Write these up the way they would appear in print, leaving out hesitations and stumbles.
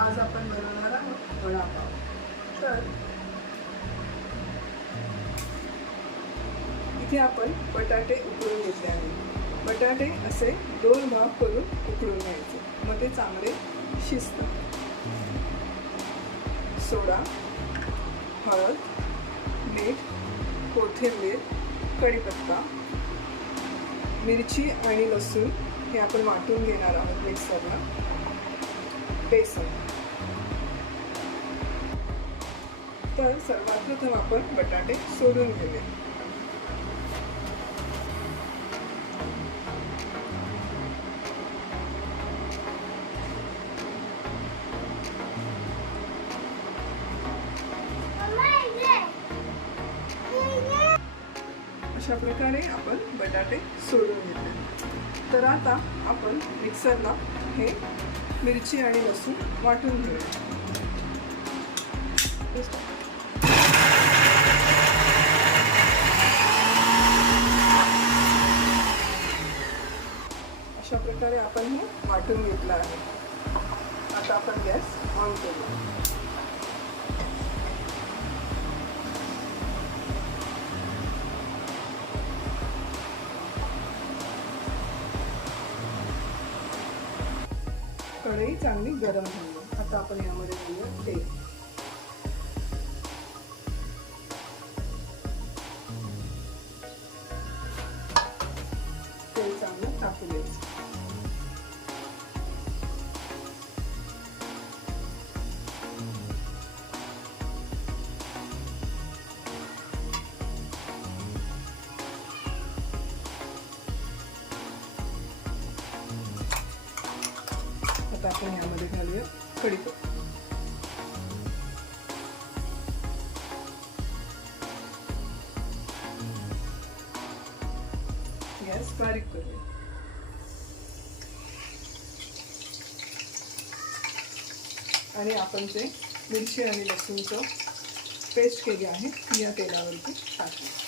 आज आपण बनवणार आहोत वडापाव. तर इथे आपण बटाटे उकळून घेतले आहेत. बटाटे असे 2 भाग करून उकळून घ्यायचे, मग ते चांगले शिजतात. सोडा, हळद, मीठ, कोथिंबीर, कढीपत्ता, मिरची आणि लसूण हे आपण वाटून घेणार आहोत मिक्सरला. बेसन. तर सर्वात प्रथम आपण बटाटे सोडून घेऊया. अशा प्रकारे आपण बटाटे सोडून घेतले. तर आता आपण मिक्सरला हे मिरची आणि लसूण वाटून घेऊया. अशा प्रकारे आपण हे वाटून घेतलं आहे. आता आपण गॅस ऑन करूया. कढई चांगली गरम झाली. आता आपण यामध्ये घालूया तेल. तेल चांगलं टाकू द्यायचं. आता आपण यामध्ये घालूया कढीपत्ता. गॅस बारीक करूया. आणि आपण जे मिरची आणि लसूणचं पेस्ट केली आहे ती या तेलावरती टाकूया.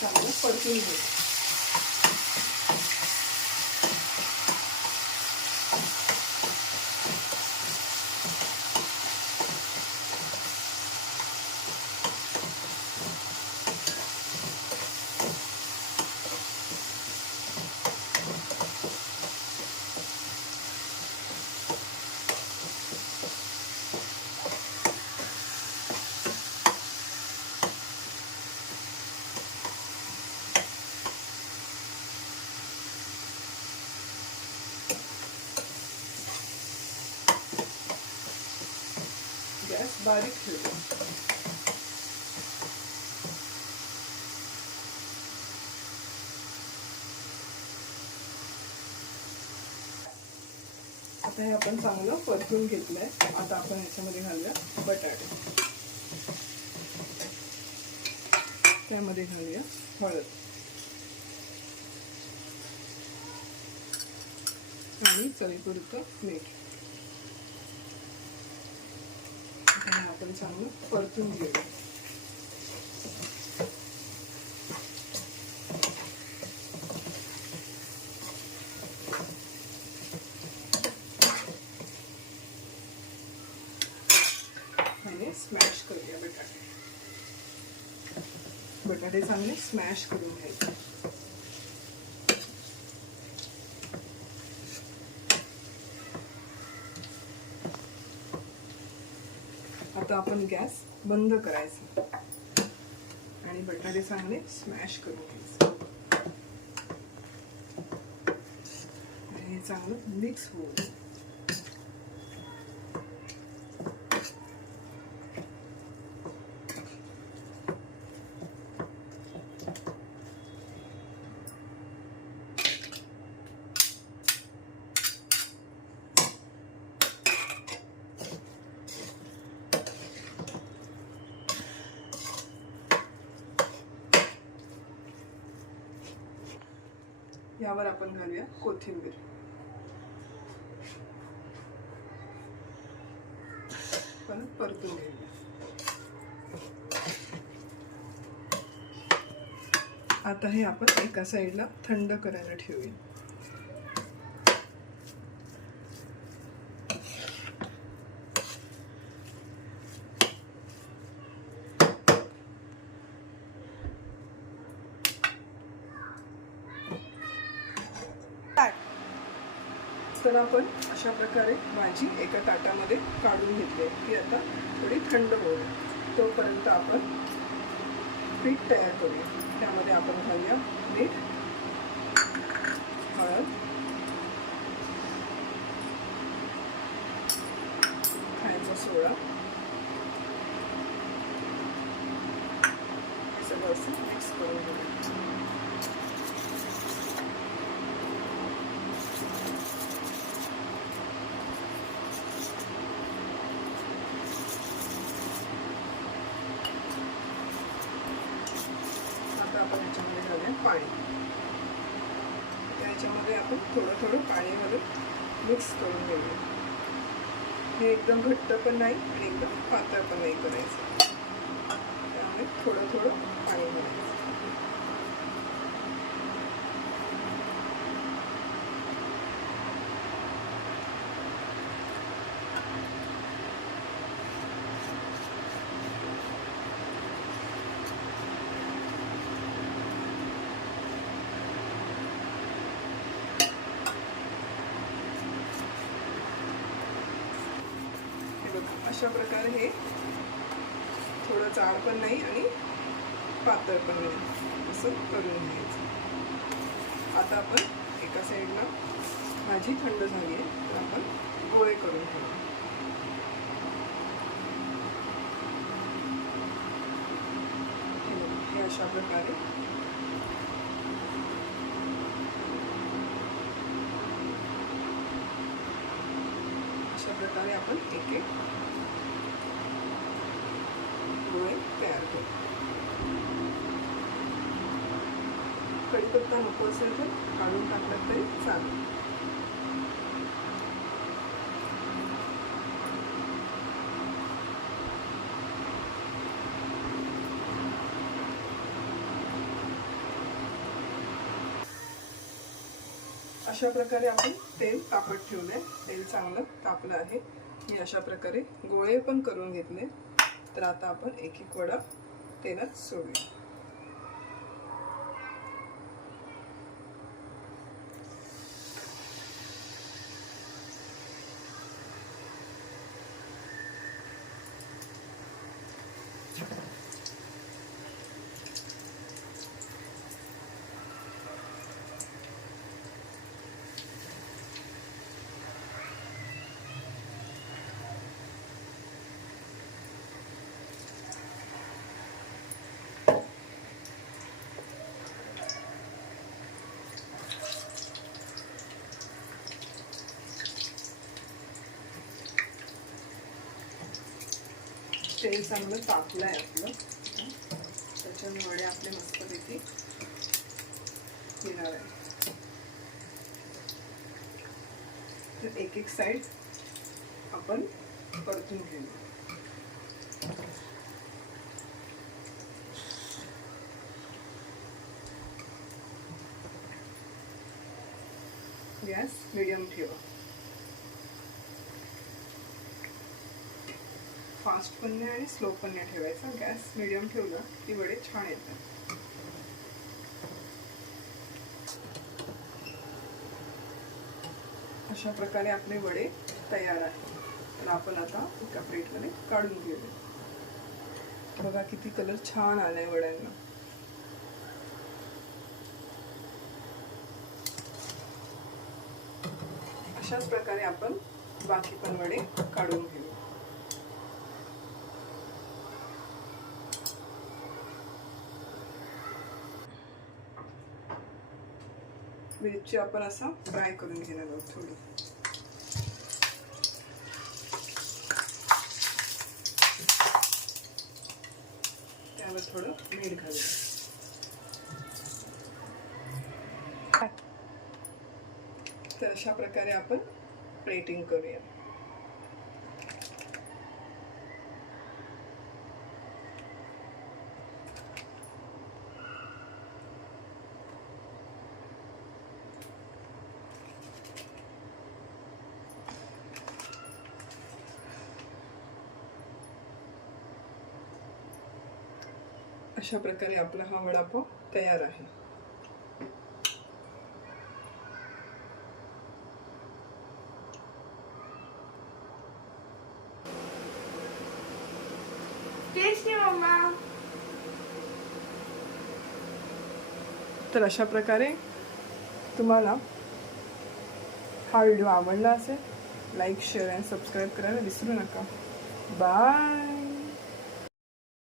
चांगलं परतून घेऊ. गॅस बारीक ठेवू. आता हे आपण चांगलं परतून घेतलंय. आता आपण याच्यामध्ये घालूया बटाटे. त्यामध्ये घालूया हळद आणि चवीपुरतं मीठ. आपण चांगलं परतून घेऊया. आणि स्मॅश करूया बटाटे. बटाटे चांगले स्मॅश करून घ्यायचे. आता आपण गॅस बंद करायचा आणि बटाटे चांगले स्मॅश करून घ्यायचे. आणि हे चांगलं मिक्स होऊ. यावर आपण घालूया कोथिंबीर. परत परतून घेऊया. आता हे आपण एका साईडला थंड करायला ठेवूया. तर आपण अशा प्रकारे भाजी एका ताटामध्ये काढून घेतली. ती आता थोडी थंड होईल. तोपर्यंत आपण पीठ तयार करूया. त्यामध्ये आपण घालूया मीठ, हळद, खायचा सोडा, हे सगळं असं मिक्स करून घेऊया. आपण याच्यामध्ये घालूया पाणी. याच्यामध्ये आपण थोडं पाणी घालून मिक्स करून घेऊया. हे एकदम घट्ट पण नाही आणि एकदम पातळ पण नाही करायचं. त्यामुळे थोडं पाणी घालायचं. अशा प्रकारे हे थोडं जाड पण नाही आणि पातळ पण नाही असं करून घ्यायचं. आता आपण एका साईडला भाजी थंड झाली आहे तर आपण गोळे करून घेऊ. हे अशा प्रकारे आपण एक एक गोळे तयार करू. कढीपत्ता नको असेल तर काढून टाकलं तरी चालेल. अशा प्रकारे आपण तेल तापत ठेवलंय. तेल चांगलं तापलं आहे. मी अशा प्रकारे गोळे पण करून घेतले. तर आता आपण एक एक वडा तेलात सोडूया. तेल चांगलं तापलं आहे आपलं. त्याच्यामुळे आपले मस्तपैकी येणार आहे. तर एक एक साईड आपण परतून घेऊ. गॅस मीडियम ठेवा. फास्ट पण नाही आणि स्लो पण नाही ठेवायचा. गॅस मीडियम ठेवला की वडे छान येतात. अशा प्रकारे आपले वडे तयार आहेत. तर आपण आता एका प्लेटमध्ये काढून घेऊया. बघा किती कलर छान आलाय वड्यांना. अशाच प्रकारे आपण बाकी पण वडे काढून घेऊ. मिरची आपण असा फ्राय करून घेणार आहोत थोडी. त्यावर थोडं मीठ घालूया. तर अशा प्रकारे आपण प्लेटिंग करूया. अशा प्रकारे आपला हा वडापाव तयार आहे. टेस्टी मम्मा. तर अशा प्रकारे तुम्हाला हा व्हिडिओ आवडला असेल, लाईक शेअर आणि सबस्क्राईब करायला विसरू नका. बाय.